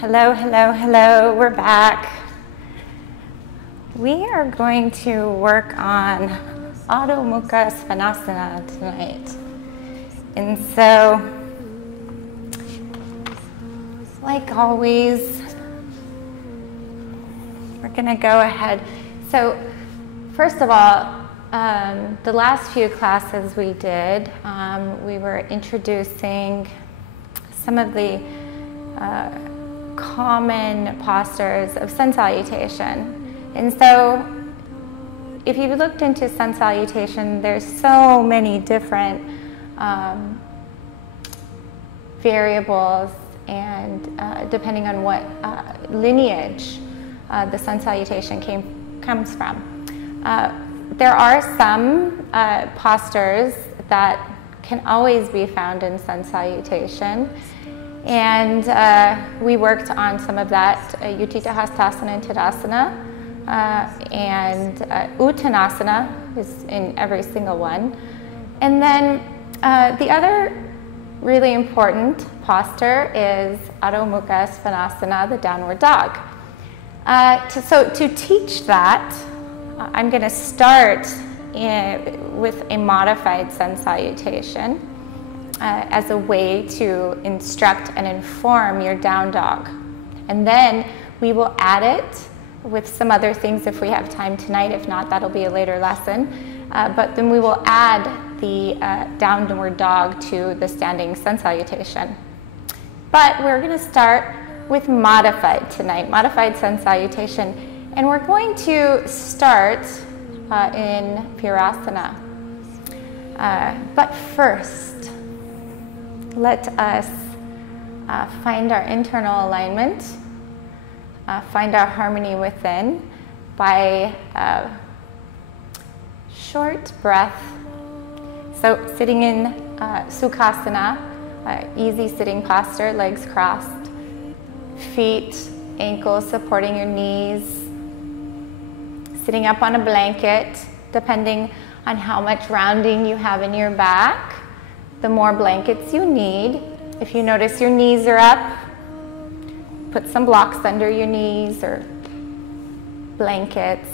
Hello, hello, hello, we're back. We are going to work on AdhoMukha Svanasana tonight. And so, like always, we're gonna go ahead. So, first of all, the last few classes we did, we were introducing some of the common postures of sun salutation. And so if you've looked into sun salutation, there's so many different variables, and depending on what lineage the sun salutation comes from. There are some postures that can always be found in sun salutation. And we worked on some of that, Utthita Hastasana and Tadasana, and Uttanasana is in every single one. And then the other really important posture is AdhoMukha Svanasana, the downward dog. So to teach that, I'm going to start with a modified sun salutation. As a way to instruct and inform your down dog. And then we will add it with some other things if we have time tonight. If not, that'll be a later lesson. But then we will add the downward dog to the standing sun salutation. But we're going to start with modified tonight, modified sun salutation. And we're going to start in Virasana. But first, let us find our internal alignment, find our harmony within by short breath. So sitting in Sukhasana, easy sitting posture, legs crossed, feet, ankles supporting your knees, sitting up on a blanket, depending on how much rounding you have in your back. The more blankets you need. If you notice your knees are up, put some blocks under your knees or blankets.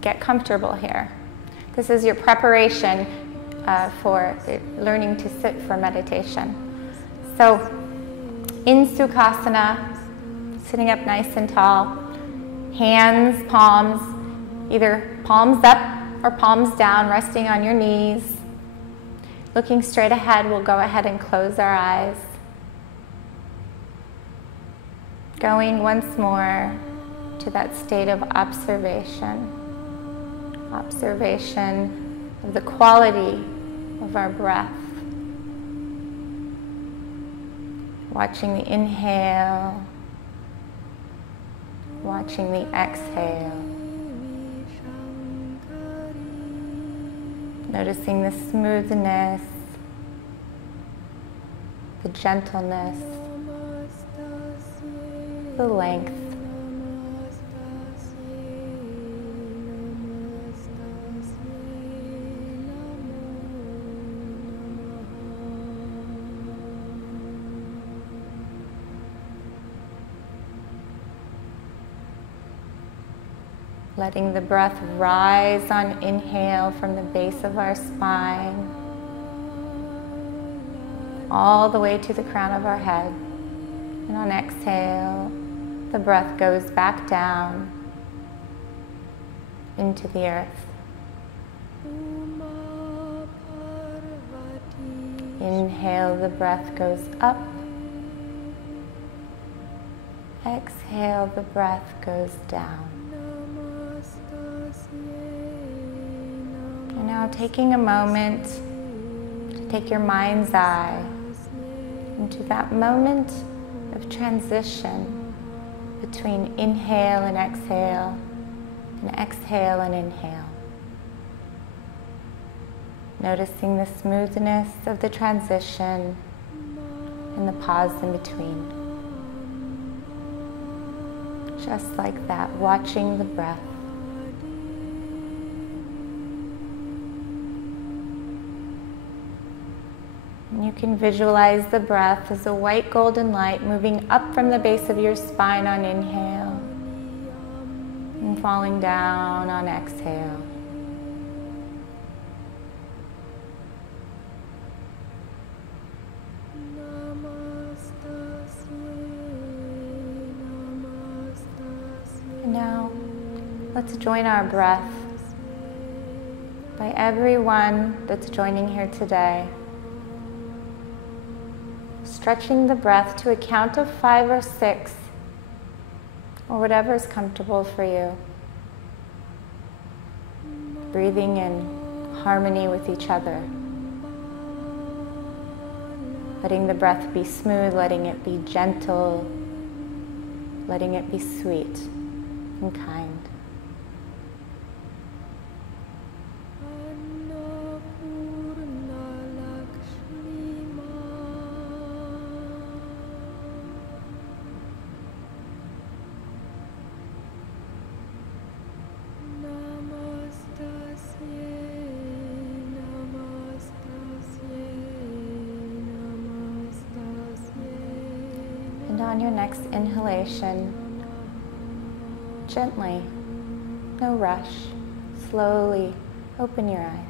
Get comfortable here. This is your preparation for learning to sit for meditation. So in Sukhasana, sitting up nice and tall, hands, palms, either palms up or palms down, resting on your knees. Looking straight ahead, we'll go ahead and close our eyes. Going once more to that state of observation. Observation of the quality of our breath. Watching the inhale, watching the exhale. Noticing the smoothness, the gentleness, the length. Letting the breath rise on inhale from the base of our spine, all the way to the crown of our head. And on exhale, the breath goes back down into the earth. Inhale, the breath goes up. Exhale, the breath goes down. And now taking a moment to take your mind's eye into that moment of transition between inhale and exhale and inhale. Noticing the smoothness of the transition and the pause in between. Just like that, watching the breath. And you can visualize the breath as a white golden light moving up from the base of your spine on inhale and falling down on exhale. And now let's join our breath by everyone that's joining here today. Stretching the breath to a count of 5 or 6, or whatever is comfortable for you. Breathing in harmony with each other. Letting the breath be smooth, letting it be gentle, letting it be sweet and kind. And on your next inhalation, gently, no rush, slowly open your eyes.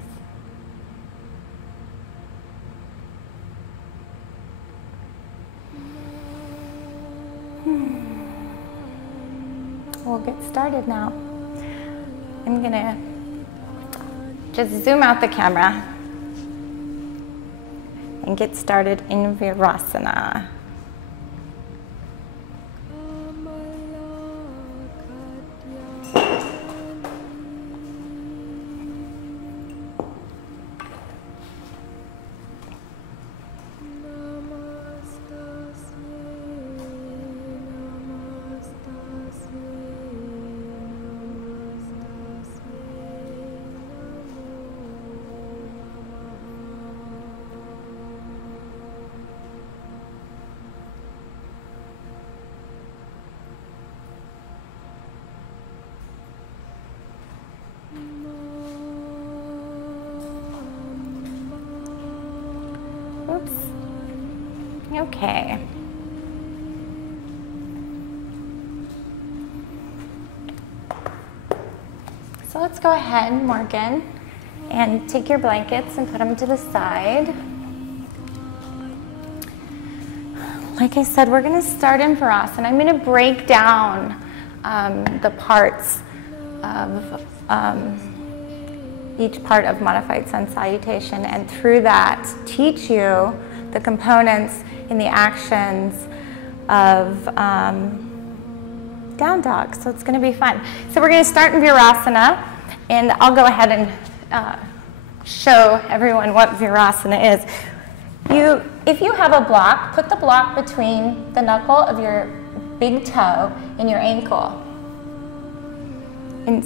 We'll get started now. I'm gonna just zoom out the camera and get started in Virasana. Oops. Okay. So let's go ahead, Morgan, and take your blankets and put them to the side. Like I said, we're going to start in Virasana. I'm going to break down the parts of each part of modified sun salutation, and through that teach you the components and the actions of down dog. So it's going to be fun. So we're going to start in Virasana, and I'll go ahead and show everyone what Virasana is. If you have a block, put the block between the knuckle of your big toe and your ankle. And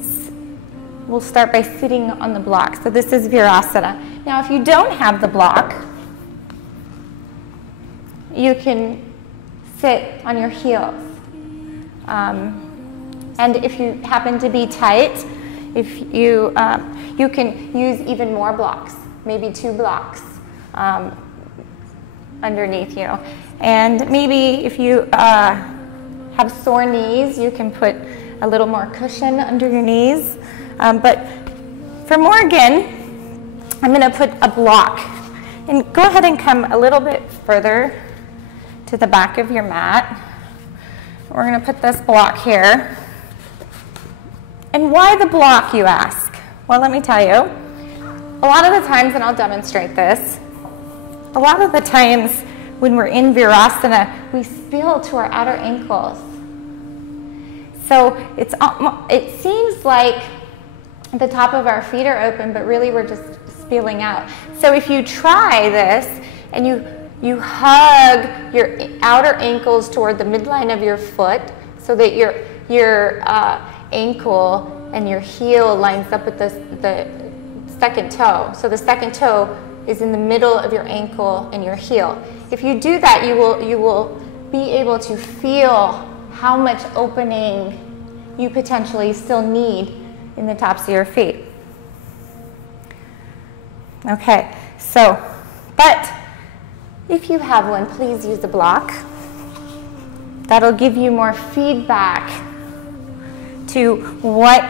we'll start by sitting on the block. So this is Virasana. Now if you don't have the block, you can sit on your heels. And if you happen to be tight, if you can use even more blocks, maybe 2 blocks underneath you. And maybe if you have sore knees, you can put a little more cushion under your knees. But for Morgan, I'm going to put a block. And go ahead and come a little bit further to the back of your mat. We're going to put this block here. And why the block, you ask? Well, let me tell you. A lot of the times, and I'll demonstrate this, a lot of the times when we're in Virasana, we spill to our outer ankles. So it seems like the top of our feet are open, but really we're just spilling out. So if you try this and you hug your outer ankles toward the midline of your foot so that your ankle and your heel lines up with the second toe. So the second toe is in the middle of your ankle and your heel. If you do that, you will be able to feel how much opening you potentially still need in the tops of your feet. Okay, so, but If you have one, please use a block. That'll give you more feedback to what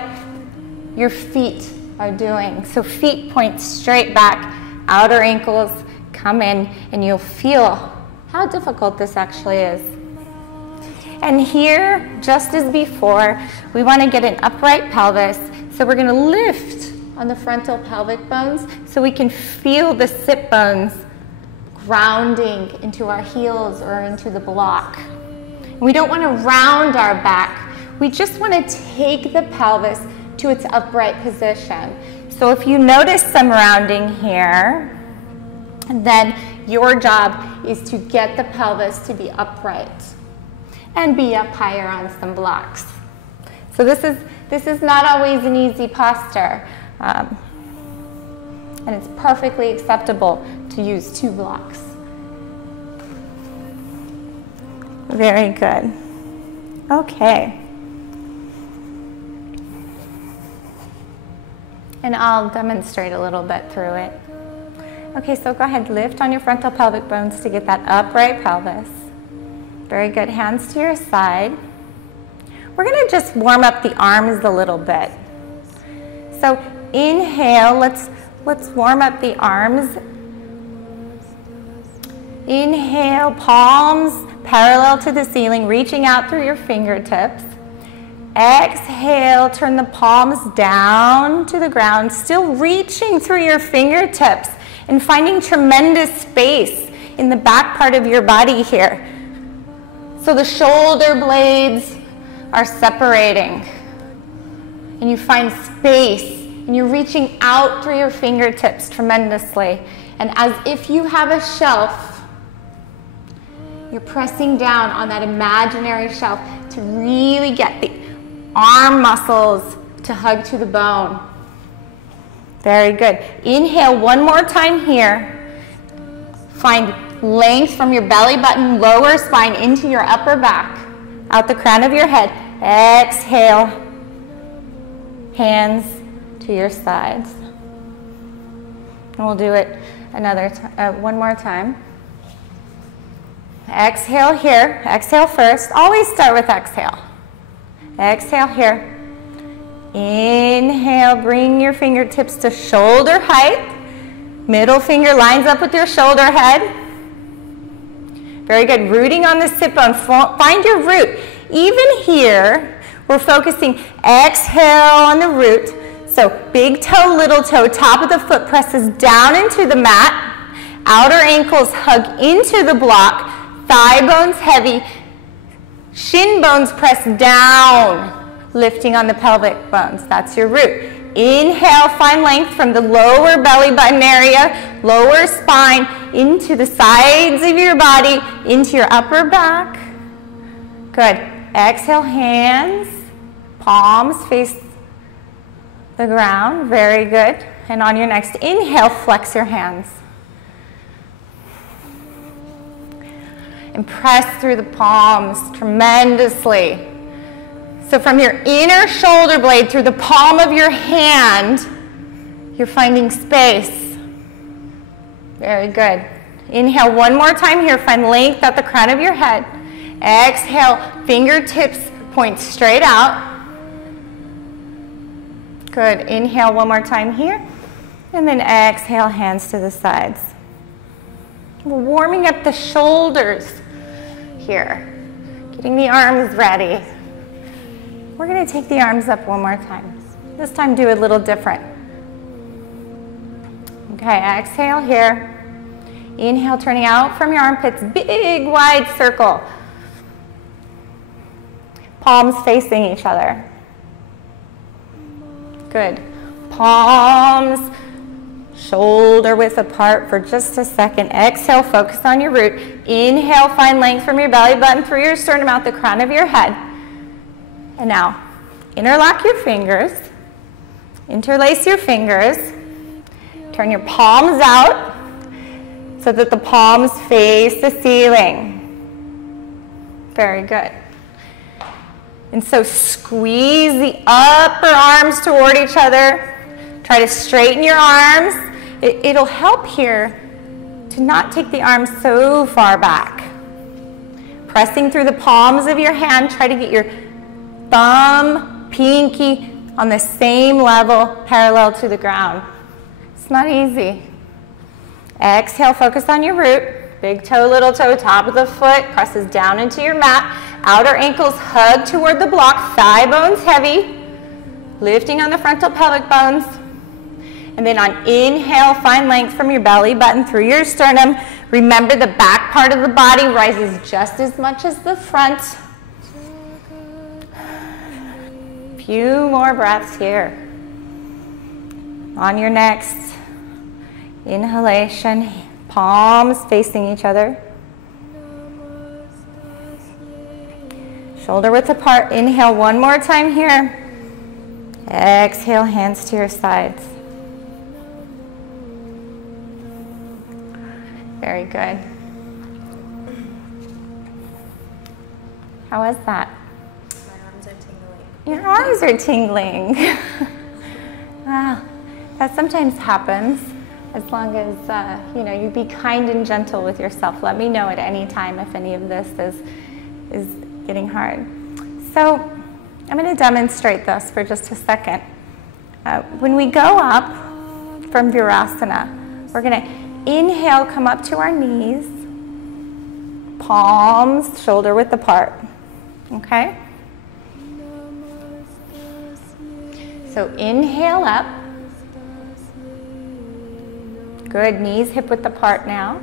your feet are doing. So feet point straight back, outer ankles come in, and you'll feel how difficult this actually is. And here, just as before, we want to get an upright pelvis. So we're going to lift on the frontal pelvic bones so we can feel the sit bones grounding into our heels or into the block. We don't want to round our back. We just want to take the pelvis to its upright position. So if you notice some rounding here, then your job is to get the pelvis to be upright and be up higher on some blocks. So this is not always an easy posture, and it's perfectly acceptable to use 2 blocks. Very good. Okay. And I'll demonstrate a little bit through it. Okay, so go ahead, lift on your frontal pelvic bones to get that upright pelvis. Very good, hands to your side. We're gonna just warm up the arms a little bit. So inhale, let's warm up the arms. Inhale, palms parallel to the ceiling, reaching out through your fingertips. Exhale, turn the palms down to the ground, still reaching through your fingertips and finding tremendous space in the back part of your body here. So the shoulder blades are separating and you find space and you're reaching out through your fingertips tremendously. And as if you have a shelf, you're pressing down on that imaginary shelf to really get the arm muscles to hug to the bone. Very good. Inhale one more time here. Find length from your belly button, lower spine into your upper back, out the crown of your head. Exhale, hands to your sides. And we'll do it one more time. Exhale here. Exhale first. Always start with exhale. Exhale here. Inhale, bring your fingertips to shoulder height. Middle finger lines up with your shoulder head. Very good. Rooting on the sit bone. Find your root. Even here, we're focusing exhale on the root. So big toe, little toe, top of the foot presses down into the mat. Outer ankles hug into the block. Thigh bones heavy. Shin bones press down. Lifting on the pelvic bones. That's your root. Inhale, find length from the lower belly button area, lower spine, into the sides of your body, into your upper back. Good. Exhale, hands, palms face the ground. Very good. And on your next inhale, flex your hands. And press through the palms tremendously. So from your inner shoulder blade through the palm of your hand, you're finding space. Very good. Inhale one more time here. Find length at the crown of your head. Exhale, fingertips point straight out. Good. Inhale one more time here. And then exhale, hands to the sides. We're warming up the shoulders here. Getting the arms ready. We're going to take the arms up one more time. This time do a little different. Okay, exhale here. Inhale, turning out from your armpits, big wide circle. Palms facing each other. Good. Palms shoulder width apart for just a second. Exhale, focus on your root. Inhale, find length from your belly button through your sternum out the crown of your head. And now, interlock your fingers, interlace your fingers, turn your palms out so that the palms face the ceiling. Very good. And so squeeze the upper arms toward each other. Try to straighten your arms. It'll help here to not take the arms so far back. Pressing through the palms of your hand, try to get your thumb, pinky on the same level, parallel to the ground. It's not easy. Exhale, focus on your root. Big toe, little toe, top of the foot, presses down into your mat. Outer ankles hug toward the block, thigh bones heavy. Lifting on the frontal pelvic bones. And then on inhale, find length from your belly button through your sternum. Remember the back part of the body rises just as much as the front. Few more breaths here. On your next inhalation, palms facing each other. Shoulder width apart. Inhale one more time here. Exhale, hands to your sides. Very good. How was that? My arms are tingling. Your arms are tingling. Wow. That sometimes happens, as long as you be kind and gentle with yourself. Let me know at any time if any of this is getting hard. So I'm going to demonstrate this for just a second. When we go up from Virasana, we're going to inhale, come up to our knees, palms shoulder width apart. Okay? So inhale up. Good, knees hip width apart now.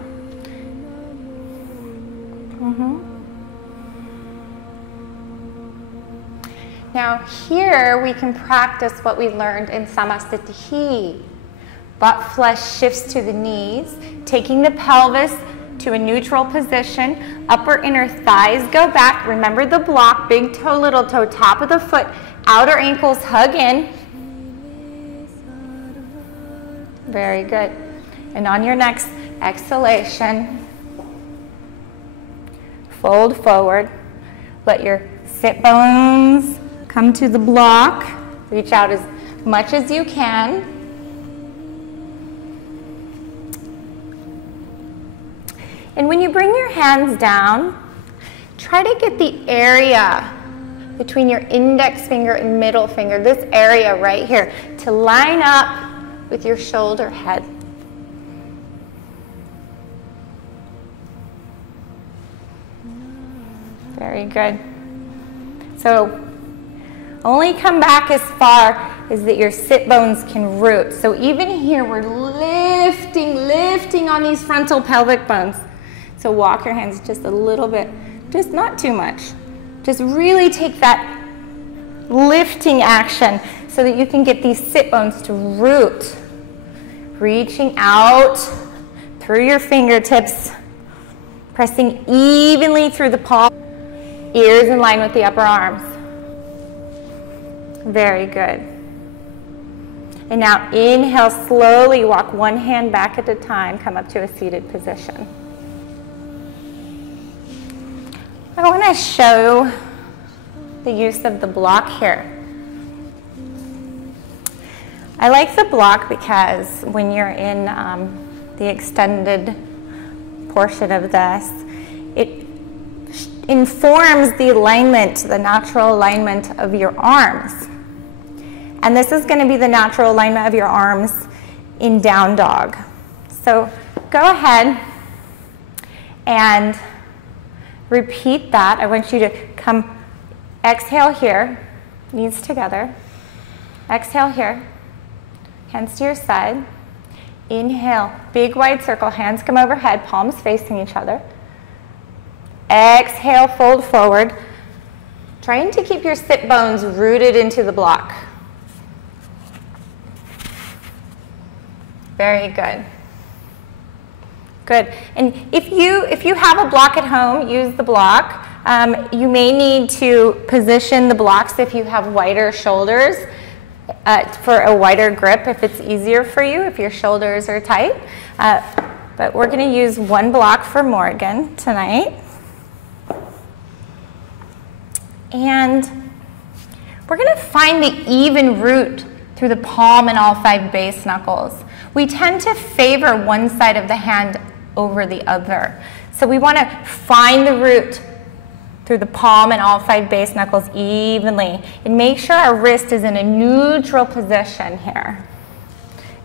Now here we can practice what we learned in Samasthiti. Butt flesh shifts to the knees, taking the pelvis to a neutral position. Upper inner thighs go back. Remember the block, big toe, little toe, top of the foot. Outer ankles hug in. Very good. And on your next exhalation, fold forward. Let your sit bones come to the block. Reach out as much as you can. And when you bring your hands down, try to get the area between your index finger and middle finger, this area right here, to line up with your shoulder head. Very good. So only come back as far as that your sit bones can root. So even here, we're lifting on these frontal pelvic bones. So walk your hands just a little bit, just not too much. Just really take that lifting action so that you can get these sit bones to root. Reaching out through your fingertips, pressing evenly through the palm, ears in line with the upper arms. Very good. And now inhale, slowly walk one hand back at a time, come up to a seated position. I want to show the use of the block here. I like the block because when you're in the extended portion of this, it informs the alignment, the natural alignment of your arms. And this is going to be the natural alignment of your arms in down dog. So go ahead and repeat that. I want you to come, exhale here, knees together. Exhale here, hands to your side. Inhale, big wide circle, hands come overhead, palms facing each other. Exhale, fold forward. Trying to keep your sit bones rooted into the block. Very good. Good. And if you have a block at home, use the block. You may need to position the blocks if you have wider shoulders for a wider grip if it's easier for you, if your shoulders are tight. But we're going to use one block for Morgan tonight. And we're going to find the even root through the palm and all 5 base knuckles. We tend to favor one side of the hand over the other. So we want to find the root through the palm and all 5 base knuckles evenly. And make sure our wrist is in a neutral position here.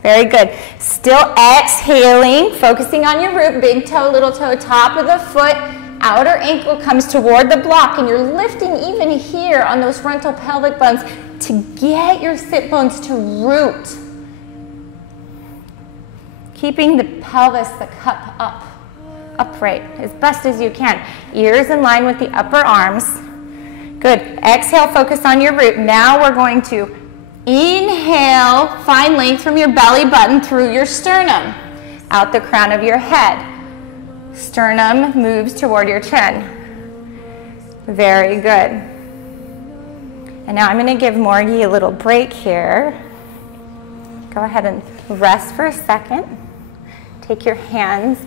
Very good. Still exhaling, focusing on your root, big toe, little toe, top of the foot, outer ankle comes toward the block, and you're lifting even here on those frontal pelvic bones to get your sit bones to root. Keeping the pelvis, the cup upright as best as you can. Ears in line with the upper arms. Good. Exhale, focus on your root. Now we're going to inhale, find length from your belly button through your sternum, out the crown of your head. Sternum moves toward your chin. Very good. And now I'm going to give Morgie a little break here. Go ahead and rest for a second. Take your hands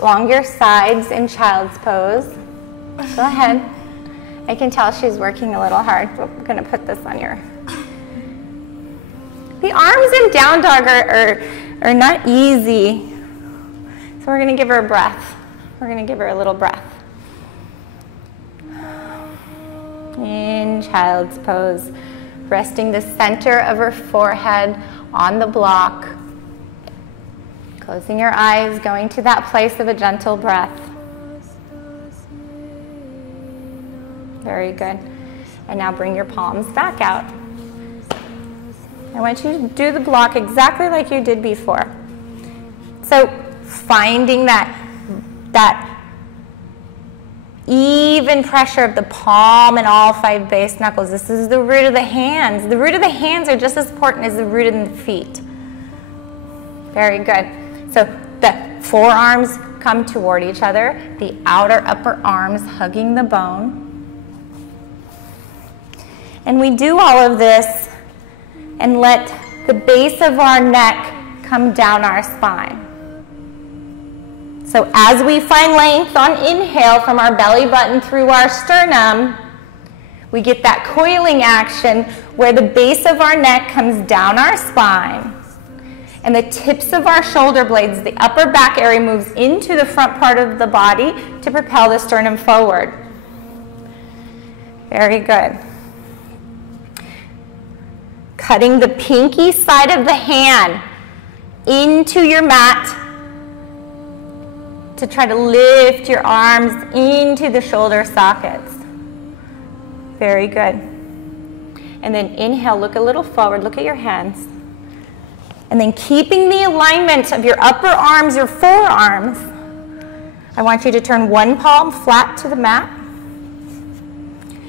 along your sides in child's pose. Go ahead. I can tell she's working a little hard, but I'm going to put this on your... The arms in down dog are not easy. So we're going to give her a breath. We're going to give her a little breath. In child's pose, resting the center of her forehead on the block. Closing your eyes, going to that place of a gentle breath. Very good. And now bring your palms back out. I want you to do the block exactly like you did before. So finding that even pressure of the palm and all 5 base knuckles. This is the root of the hands. The root of the hands are just as important as the root in the feet. Very good. So the forearms come toward each other, the outer upper arms hugging the bone. And we do all of this and let the base of our neck come down our spine. So as we find length on inhale from our belly button through our sternum, we get that coiling action where the base of our neck comes down our spine. And the tips of our shoulder blades, the upper back area, moves into the front part of the body to propel the sternum forward. Very good. Cutting the pinky side of the hand into your mat to try to lift your arms into the shoulder sockets. Very good. And then inhale, look a little forward, look at your hands. And then keeping the alignment of your upper arms, your forearms, I want you to turn one palm flat to the mat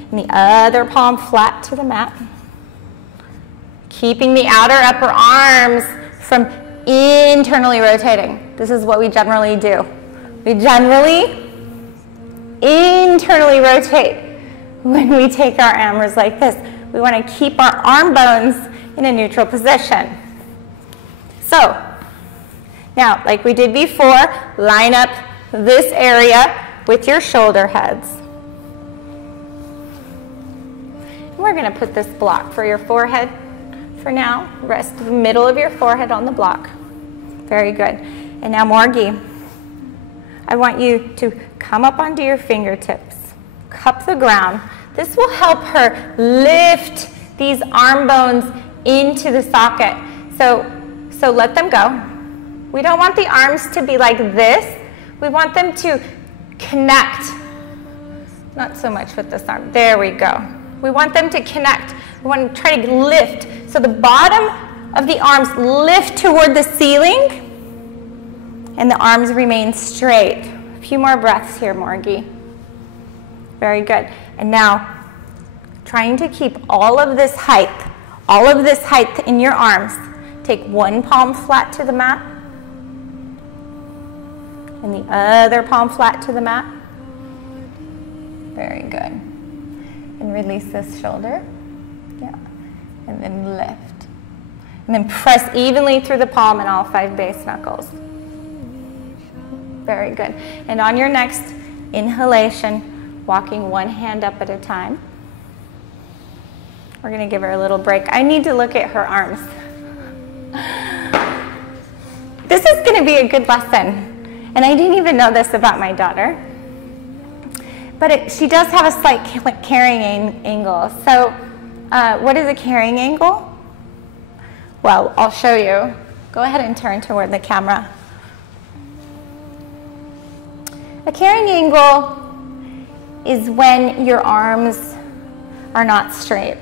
and the other palm flat to the mat. Keeping the outer upper arms from internally rotating. This is what we generally do. We generally internally rotate when we take our hammers like this. We want to keep our arm bones in a neutral position. So, now, like we did before, line up this area with your shoulder heads. We're going to put this block for your forehead for now. Rest the middle of your forehead on the block. Very good. And now, Morgie, I want you to come up onto your fingertips, cup the ground. This will help her lift these arm bones into the socket. So let them go. We don't want the arms to be like this. We want them to connect. Not so much with this arm. There we go. We want them to connect. We want to try to lift. So the bottom of the arms lift toward the ceiling and the arms remain straight. A few more breaths here, Morgie. Very good. And now, trying to keep all of this height in your arms. Take one palm flat to the mat and the other palm flat to the mat. Very good. And release this shoulder. Yeah. And then lift. And then press evenly through the palm and all 5 base knuckles. Very good. And on your next inhalation, walking one hand up at a time. We're going to give her a little break. I need to look at her arms. This is going to be a good lesson. And I didn't even know this about my daughter. But she does have a slight carrying angle. So what is a carrying angle? Well, I'll show you. Go ahead and turn toward the camera. A carrying angle is when your arms are not straight.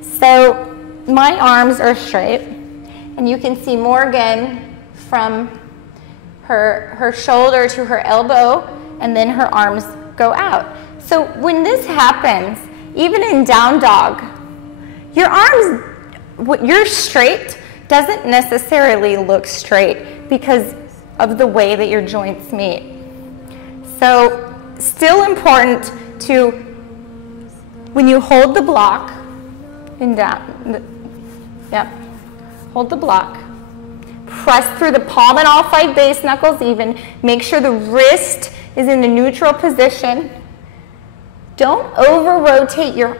So my arms are straight, and you can see Morgan from her shoulder to her elbow, and then her arms go out. So when this happens, even in down dog, your arms, you're straight, doesn't necessarily look straight because of the way that your joints meet. So still important to, when you hold the block, and down, yep, hold the block, press through the palm and all 5 base knuckles even, make sure the wrist is in a neutral position. Don't over rotate your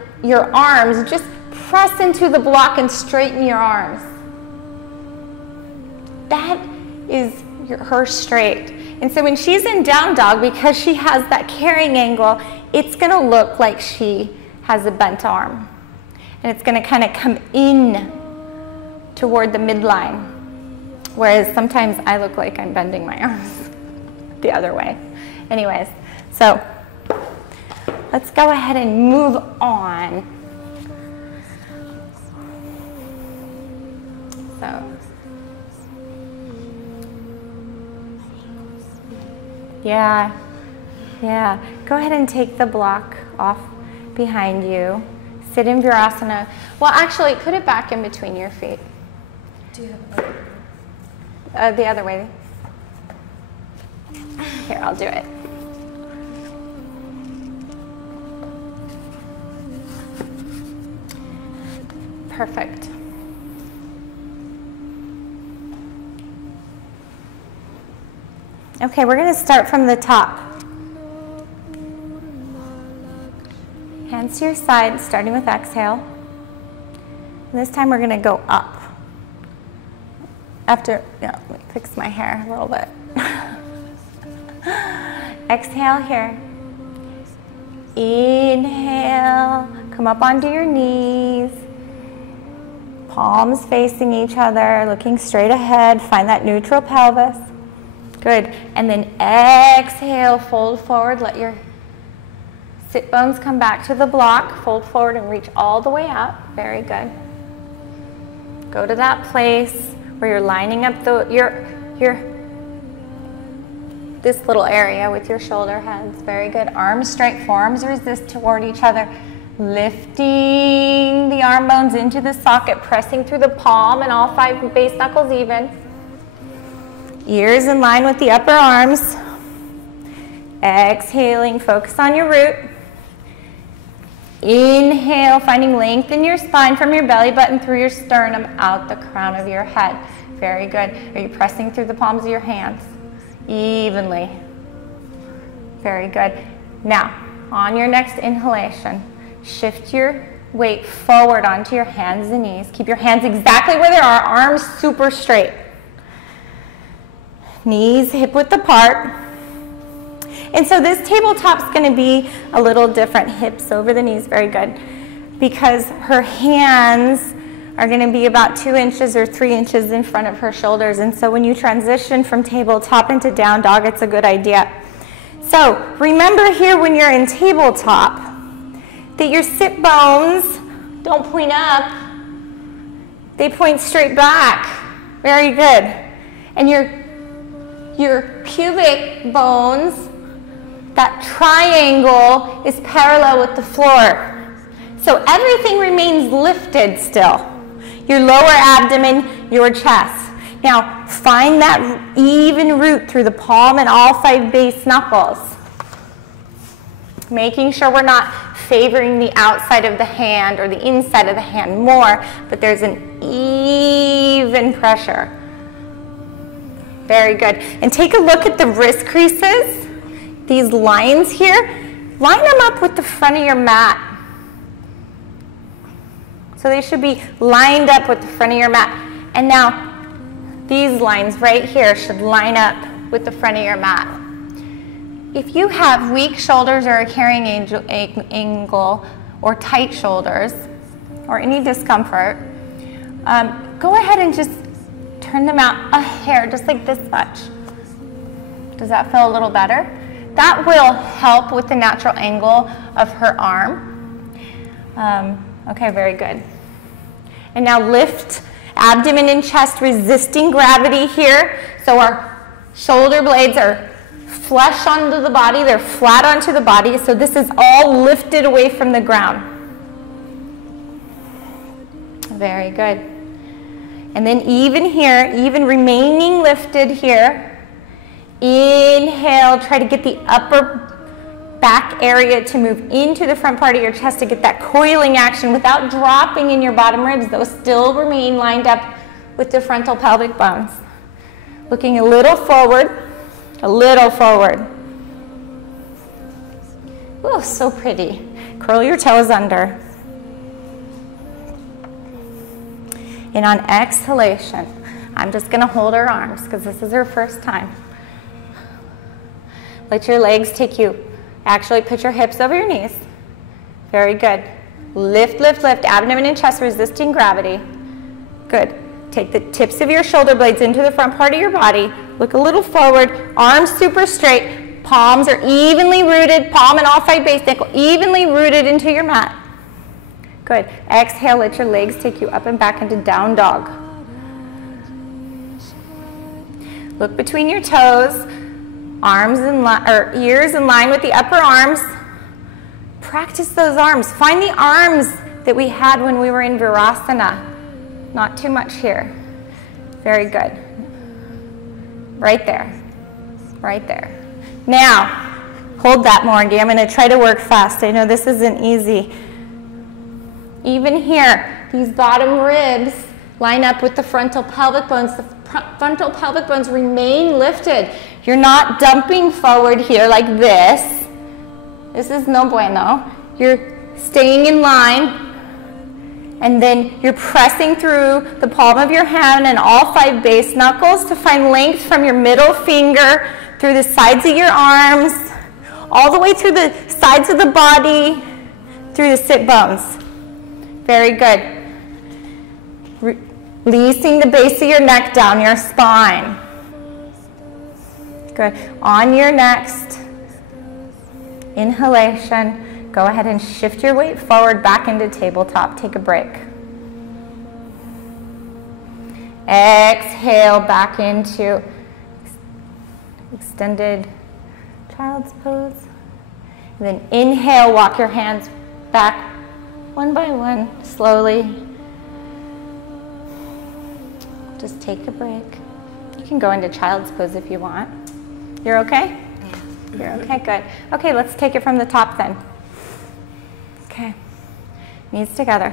arms, just press into the block and straighten your arms. That is her straight. And so when she's in down dog, because she has that carrying angle, it's going to look like she has a bent arm. And it's going to kind of come in toward the midline. Whereas sometimes I look like I'm bending my arms the other way. Anyways, so let's go ahead and move on. So, yeah. Go ahead and take the block off behind you. Sit in Virasana. Well, actually, put it back in between your feet. Do you have the other way. Here, I'll do it. Perfect. Okay, we're going to start from the top. Hands to your side, starting with exhale. And this time we're going to go up. After, let me fix my hair a little bit. Exhale here. Inhale, come up onto your knees. Palms facing each other, looking straight ahead. Find that neutral pelvis. Good. And then exhale, fold forward. Let your sit bones come back to the block. Fold forward and reach all the way up. Very good. Go to that place where you're lining up this little area with your shoulder heads. Very good. Arms straight, forearms resist toward each other. Lifting the arm bones into the socket, pressing through the palm and all 5 base knuckles even. Ears in line with the upper arms. Exhaling, focus on your root. Inhale, finding length in your spine from your belly button through your sternum out the crown of your head. Very good. Are you pressing through the palms of your hands? Evenly. Very good. Now, on your next inhalation, shift your weight forward onto your hands and knees. Keep your hands exactly where they are, arms super straight. Knees hip-width apart. And so this tabletop's going to be a little different. Hips over the knees, very good. Because her hands are going to be about 2 inches or 3 inches in front of her shoulders. And so when you transition from tabletop into down dog, it's a good idea. So remember here when you're in tabletop that your sit bones don't point up. They point straight back. Very good. And your pubic bones, that triangle, is parallel with the floor. So everything remains lifted still. Your lower abdomen, your chest. Now find that even root through the palm and all 5 base knuckles. Making sure we're not favoring the outside of the hand or the inside of the hand more, but there's an even pressure. Very good. And take a look at the wrist creases. These lines here, line them up with the front of your mat. So they should be lined up with the front of your mat. And now these lines right here should line up with the front of your mat. If you have weak shoulders or a carrying angle or tight shoulders or any discomfort, go ahead and just turn them out a hair, just like this much. Does that feel a little better? That will help with the natural angle of her arm. Okay, very good. And now lift abdomen and chest, resisting gravity here. So our shoulder blades are flush onto the body, they're flat onto the body, so this is all lifted away from the ground. Very good. And then even here, even remaining lifted here, inhale, try to get the upper back area to move into the front part of your chest to get that coiling action without dropping in your bottom ribs. Those still remain lined up with the frontal pelvic bones. Looking a little forward. A little forward. Oh, so pretty. Curl your toes under. And on exhalation, I'm just going to hold her arms because this is her first time. Let your legs take you. Actually, put your hips over your knees. Very good. Lift, lift, lift. Abdomen and chest resisting gravity. Good. Take the tips of your shoulder blades into the front part of your body. Look a little forward. Arms super straight. Palms are evenly rooted. Palm and all 5 base ankle evenly rooted into your mat. Good. Exhale. Let your legs take you up and back into down dog. Look between your toes. Arms and ears in line with the upper arms. Practice those arms. Find the arms that we had when we were in Virasana. Not too much here. Very good. Right there. Right there. Now, hold that, Morgie. I'm going to try to work fast. I know this isn't easy. Even here, these bottom ribs line up with the frontal pelvic bones. The frontal pelvic bones remain lifted. You're not dumping forward here like this. This is no bueno. You're staying in line. And then you're pressing through the palm of your hand and all 5 base knuckles to find length from your middle finger through the sides of your arms, all the way through the sides of the body, through the sit bones. Very good. Releasing the base of your neck down your spine. Good. On your next inhalation, go ahead and shift your weight forward back into tabletop. Take a break. Exhale back into extended child's pose. And then inhale, walk your hands back one by one, slowly. Just take a break. You can go into child's pose if you want. You're okay? You're okay, good. Okay, let's take it from the top then. Okay, knees together.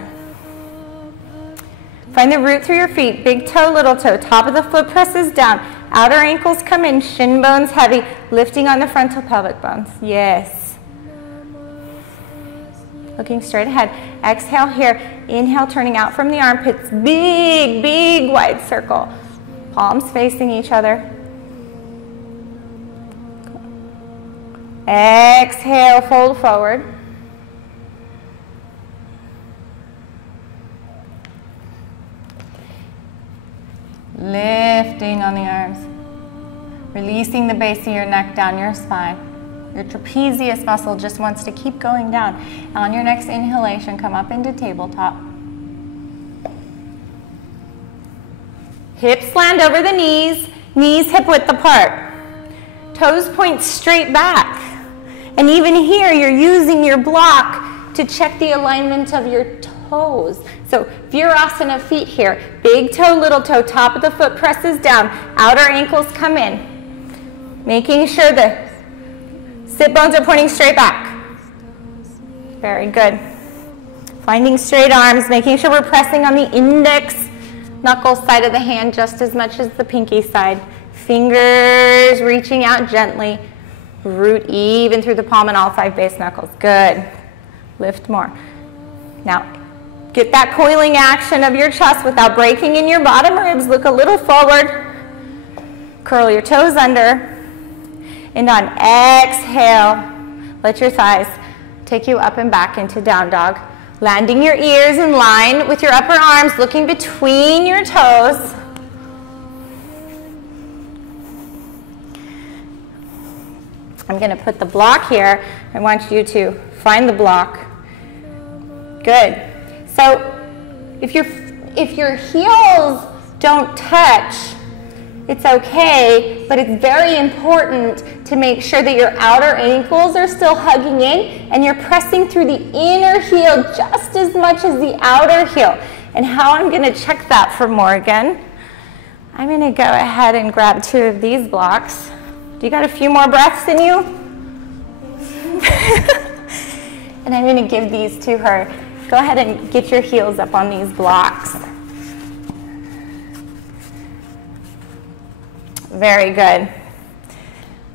Find the root through your feet, big toe, little toe, top of the foot presses down, outer ankles come in, shin bones heavy, lifting on the frontal pelvic bones. Yes. Looking straight ahead. Exhale here, inhale, turning out from the armpits, big, big wide circle. Palms facing each other. Exhale, fold forward. Lifting on the arms. Releasing the base of your neck down your spine. Your trapezius muscle just wants to keep going down. On your next inhalation, come up into tabletop. Hips land over the knees, knees hip width apart. Toes point straight back. And even here, you're using your block to check the alignment of your toes. So Virasana feet here. Big toe, little toe, top of the foot presses down. Outer ankles come in. Making sure the sit bones are pointing straight back. Very good. Finding straight arms, making sure we're pressing on the index knuckle side of the hand just as much as the pinky side. Fingers reaching out gently. Root even through the palm and all 5 base knuckles. Good. Lift more. Now, get that coiling action of your chest without breaking in your bottom ribs. Look a little forward. Curl your toes under. And on exhale, let your thighs take you up and back into down dog. Landing your ears in line with your upper arms, looking between your toes. I'm going to put the block here. I want you to find the block. Good. So if your heels don't touch, it's okay, but it's very important to make sure that your outer ankles are still hugging in and you're pressing through the inner heel just as much as the outer heel. And how I'm going to check that for Morgan, I'm going to go ahead and grab 2 of these blocks. Do you got a few more breaths in you? And I'm going to give these to her. Go ahead and get your heels up on these blocks. Very good.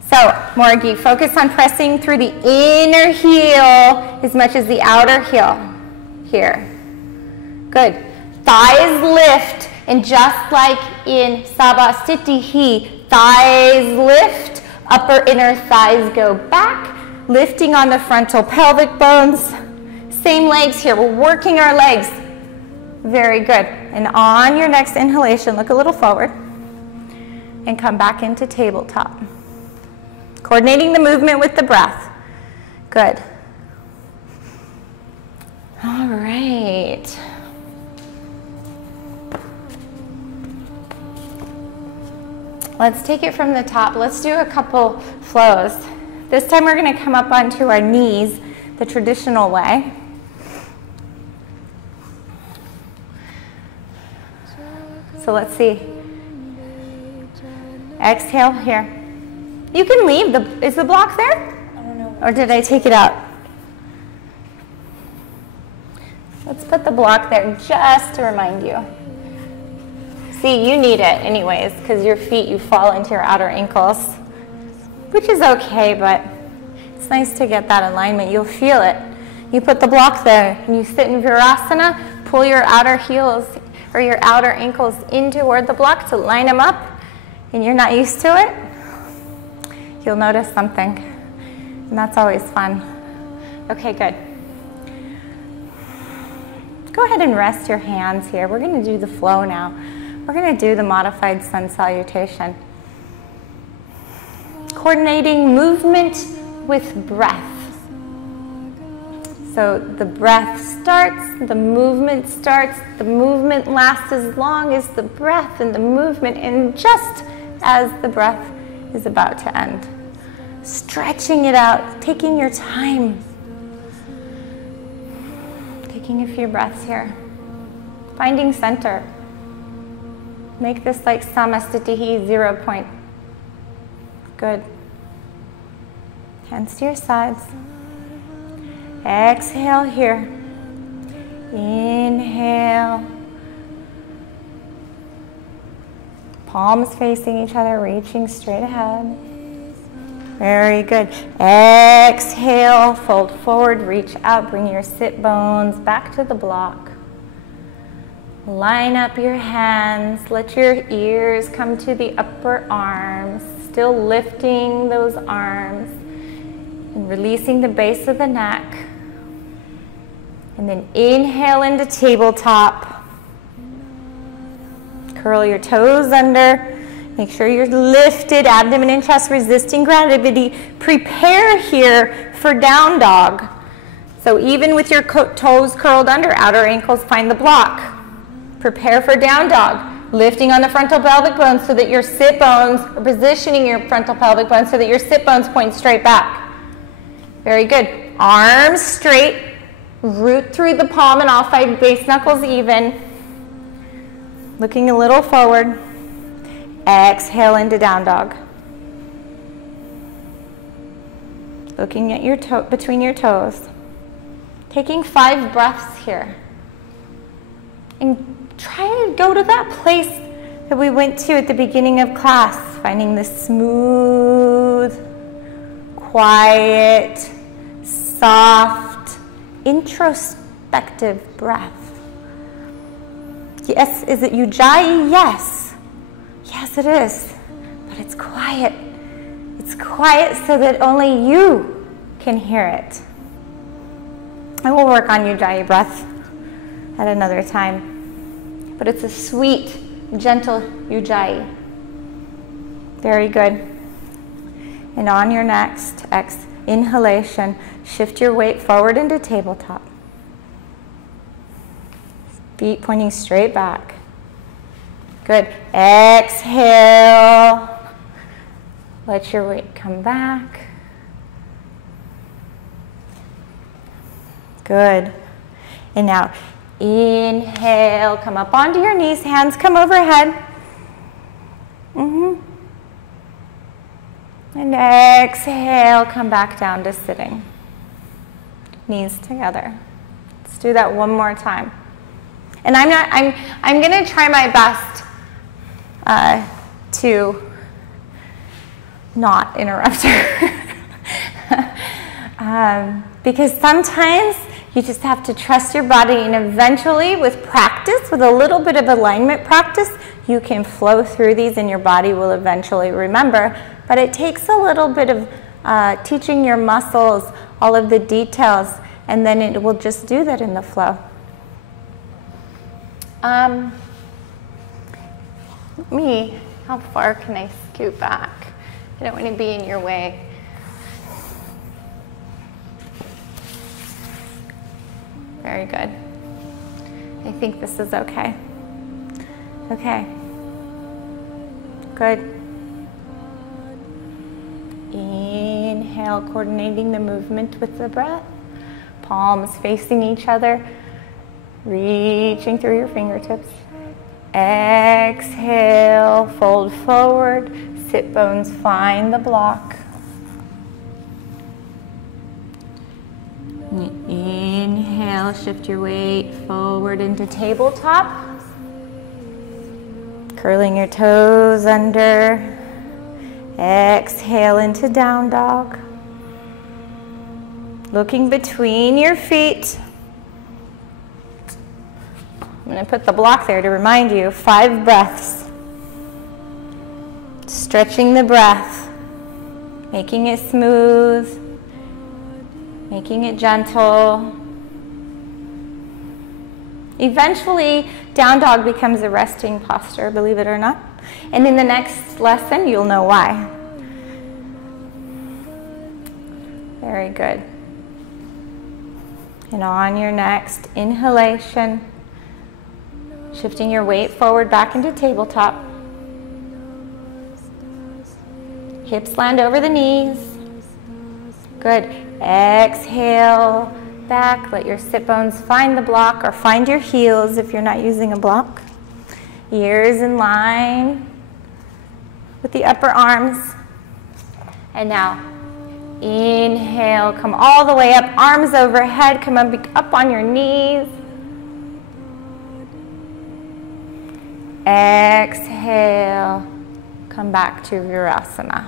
So, Morgie, focus on pressing through the inner heel as much as the outer heel. Here. Good. Thighs lift, and just like in Savasthiti, thighs lift, upper inner thighs go back, lifting on the frontal pelvic bones. Same legs here. We're working our legs. Very good. And on your next inhalation, look a little forward and come back into tabletop. Coordinating the movement with the breath. Good. All right. Let's take it from the top. Let's do a couple flows. This time we're going to come up onto our knees the traditional way. So let's see. Exhale here. You can leave. Is the block there? I don't know. Or did I take it out? Let's put the block there just to remind you. See, you need it anyways, because your feet, you fall into your outer ankles, which is okay, but it's nice to get that alignment. You'll feel it. You put the block there, and you sit in Virasana, pull your outer heels or your outer ankles in toward the block to line them up, and you're not used to it, you'll notice something, and that's always fun. Okay, good. Go ahead and rest your hands here. We're going to do the flow now. We're going to do the modified sun salutation. Coordinating movement with breath. So the breath starts, the movement lasts as long as the breath and the movement, and just as the breath is about to end. Stretching it out, taking your time. Taking a few breaths here. Finding center. Make this like Samasthiti 0 point. Good. Hands to your sides. Exhale here. Inhale. Palms facing each other, reaching straight ahead. Very good. Exhale, fold forward, reach out, bring your sit bones back to the block. Line up your hands, let your ears come to the upper arms, still lifting those arms and releasing the base of the neck. And then inhale into tabletop. Curl your toes under. Make sure you're lifted, abdomen and chest resisting gravity. Prepare here for down dog. So even with your toes curled under, outer ankles find the block. Prepare for down dog. Lifting on the frontal pelvic bones so that your sit bones, or positioning your frontal pelvic bones so that your sit bones point straight back. Very good. Arms straight. Root through the palm and all 5 base knuckles even. Looking a little forward. Exhale into down dog. Looking at your toe between your toes. Taking 5 breaths here. And try to go to that place that we went to at the beginning of class, finding the smooth, quiet, soft, introspective breath. Yes, is it Ujjayi? Yes. Yes, it is. but it's quiet. It's quiet so that only you can hear it. And we'll work on Ujjayi breath at another time. But it's a sweet, gentle Ujjayi. Very good. And on your next inhalation, shift your weight forward into tabletop. Feet pointing straight back. Good. Exhale. Let your weight come back. Good. And now inhale, come up onto your knees, hands come overhead. And exhale, come back down to sitting. Knees together. Let's do that one more time. And I'm going to try my best to not interrupt her. Because sometimes you just have to trust your body, and eventually with practice, with a little bit of alignment practice, you can flow through these and your body will eventually remember. But it takes a little bit of teaching your muscles all of the details, and then it will just do that in the flow. How far can I scoot back? I don't want to be in your way. Very good. I think this is okay. Okay. Good. Inhale, coordinating the movement with the breath. Palms facing each other. Reaching through your fingertips. Exhale, fold forward. Sit bones find the block. Inhale, shift your weight forward into tabletop. Curling your toes under. Exhale into down dog. Looking between your feet. I'm going to put the block there to remind you, 5 breaths. Stretching the breath, making it smooth, making it gentle. Eventually, down dog becomes a resting posture, believe it or not. And in the next lesson, you'll know why. Very good. And on your next inhalation, shifting your weight forward back into tabletop. Hips land over the knees. Good. Exhale back. Let your sit bones find the block, or find your heels if you're not using a block. Ears in line with the upper arms. And now inhale, come all the way up, arms overhead, come up on your knees. Exhale, come back to Virasana.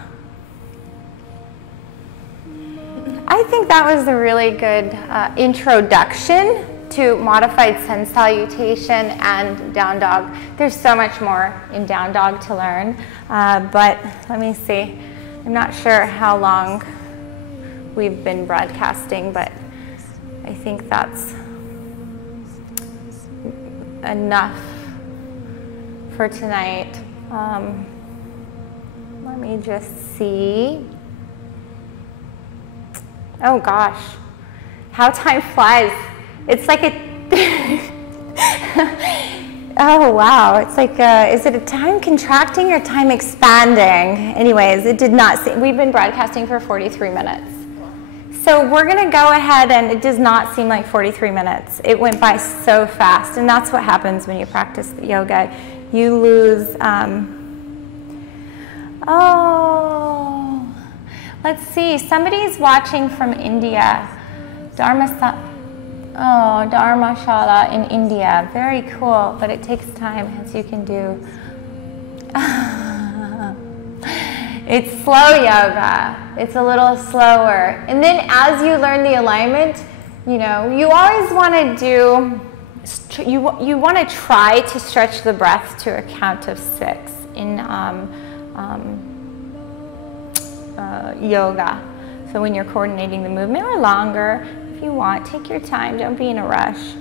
I think that was a really good introduction to modified sun salutation and down dog. There's so much more in down dog to learn, but let me see. I'm not sure how long we've been broadcasting, but I think that's enough for tonight. Let me just see. Oh gosh, how time flies. It's like oh wow, it's like, is it a time contracting or time expanding? Anyways, it did not seem, we've been broadcasting for 43 minutes. So we're gonna go ahead, and it does not seem like 43 minutes. It went by so fast, and that's what happens when you practice the yoga. You lose, oh, let's see, somebody's watching from India. Dharmashala in India. Very cool, but it takes time, as you can do. It's slow yoga. It's a little slower. And then as you learn the alignment, you know, you always want to do, you want to try to stretch the breath to a count of 6 in yoga. So when you're coordinating the movement, or longer if you want, take your time, don't be in a rush.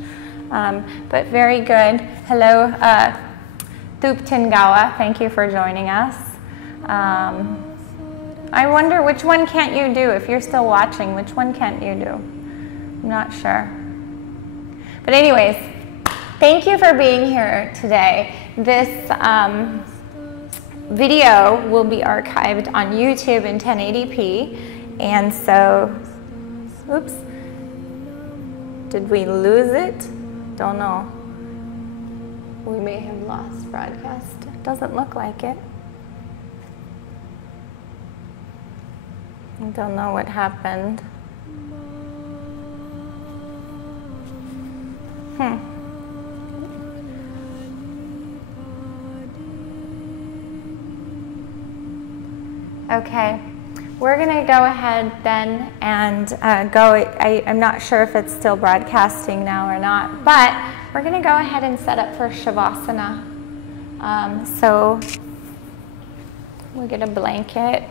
But very good. Hello, Thuptingawa, thank you for joining us. I wonder which one can't you do? If you're still watching, which one can't you do? I'm not sure. But anyways, thank you for being here today. This video will be archived on YouTube in 1080p. And so, oops, did we lose it? Don't know. We may have lost broadcast. Doesn't look like it. I don't know what happened. Okay, we're gonna go ahead then and I'm not sure if it's still broadcasting now or not, but we're gonna go ahead and set up for Shavasana. So we'll get a blanket.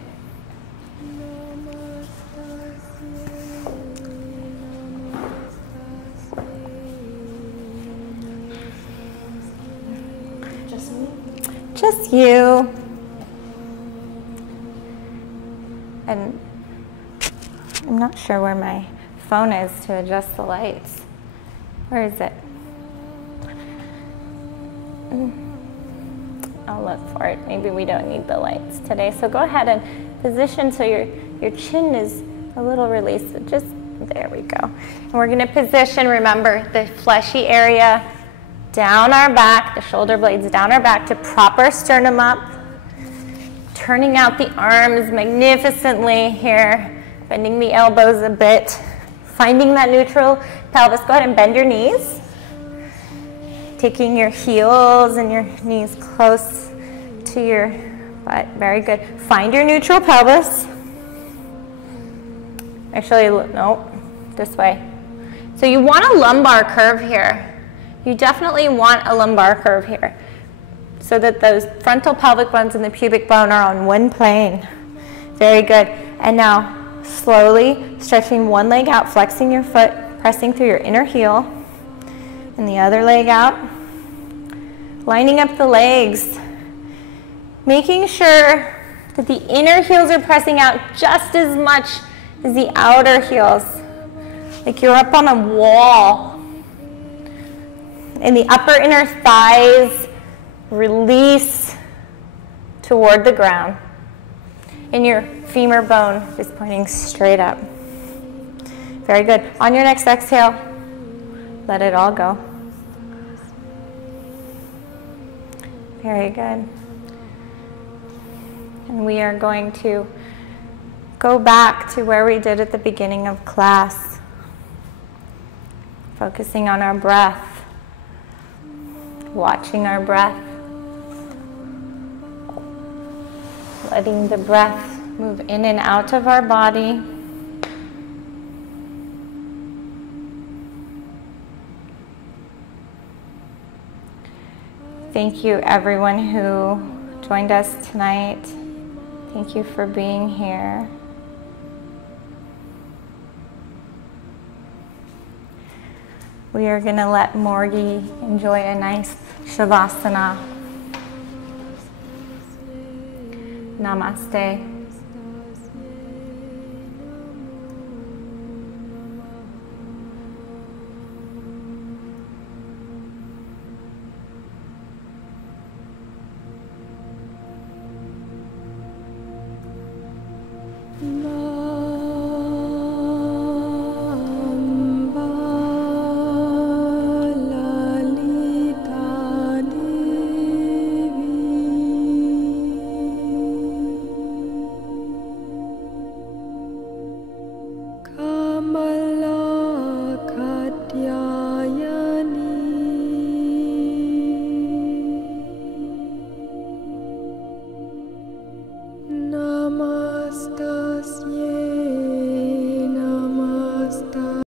Just you. And I'm not sure where my phone is to adjust the lights. Where is it? I'll look for it. Maybe we don't need the lights today. So go ahead and position so your chin is a little released. Just, there we go. And we're gonna position, remember, the fleshy area down our back, the shoulder blades down our back to proper sternum up. Turning out the arms magnificently here, bending the elbows a bit, finding that neutral pelvis. Go ahead and bend your knees. Taking your heels and your knees close to your butt. Very good. Find your neutral pelvis. Actually, no, this way. So you want a lumbar curve here. You definitely want a lumbar curve here, so that those frontal pelvic bones and the pubic bone are on one plane. Very good. And now slowly stretching one leg out, flexing your foot, pressing through your inner heel, and the other leg out. Lining up the legs, making sure that the inner heels are pressing out just as much as the outer heels, like you're up on a wall. And the upper inner thighs release toward the ground. And your femur bone is pointing straight up. Very good. On your next exhale, let it all go. Very good. And we are going to go back to where we did at the beginning of class, focusing on our breath. Watching our breath, letting the breath move in and out of our body. Thank you everyone who joined us tonight. Thank you for being here. We are going to let Morgie enjoy a nice Shavasana. Namaste.